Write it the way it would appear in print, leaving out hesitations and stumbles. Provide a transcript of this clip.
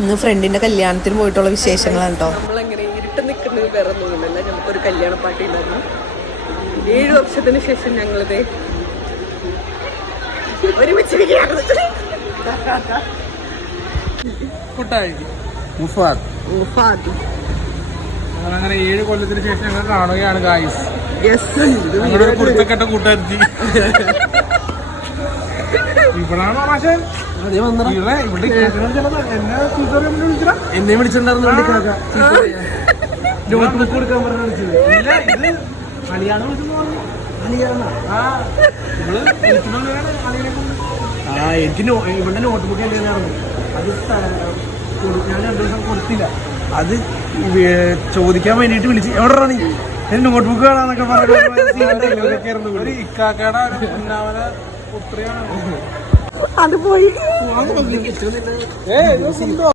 ഇന്ന് ഫ്രണ്ടിന്റെ കല്യാണത്തിന് പോയിട്ടുള്ള വിശേഷങ്ങളാണ് കേട്ടോ. നമ്മളങ്ങനെ ഇരുട്ട് നിൽക്കുന്നത് വേറെ ഒന്നുമില്ല. നമുക്കൊരു കല്യാണ പാർട്ടി ഉണ്ടായിരുന്നു. 7 വർഷത്തിന് ശേഷം ഞങ്ങളിത് ഒരുമിച്ചിരിക്കുകയാണ്. അങ്ങനെ 7 കൊല്ലത്തിന് ശേഷം ഞങ്ങൾ കാണുകയാണ് ഗായ്സ്. കൂട്ടുകാരി ഇവിടാണോ മാഷൻ എന്നെ വിളിച്ചിട്ടുണ്ടായിരുന്നു കൊടുക്കാൻ പറഞ്ഞു. എനിക്ക് ഇവിടെ നോട്ട് ബുക്ക് എന്തെങ്കിലും അത് ഞാൻ 2 ദിവസം കൊടുത്തില്ല. അത് ചോദിക്കാൻ വേണ്ടിട്ട് വിളിച്ച് എവിടെ നീ നോട്ട് ബുക്ക് കാണാന്നൊക്കെ പറഞ്ഞു. ഇക്കാക്കയുടെ പുത്രിയാണ് അത് പോയി.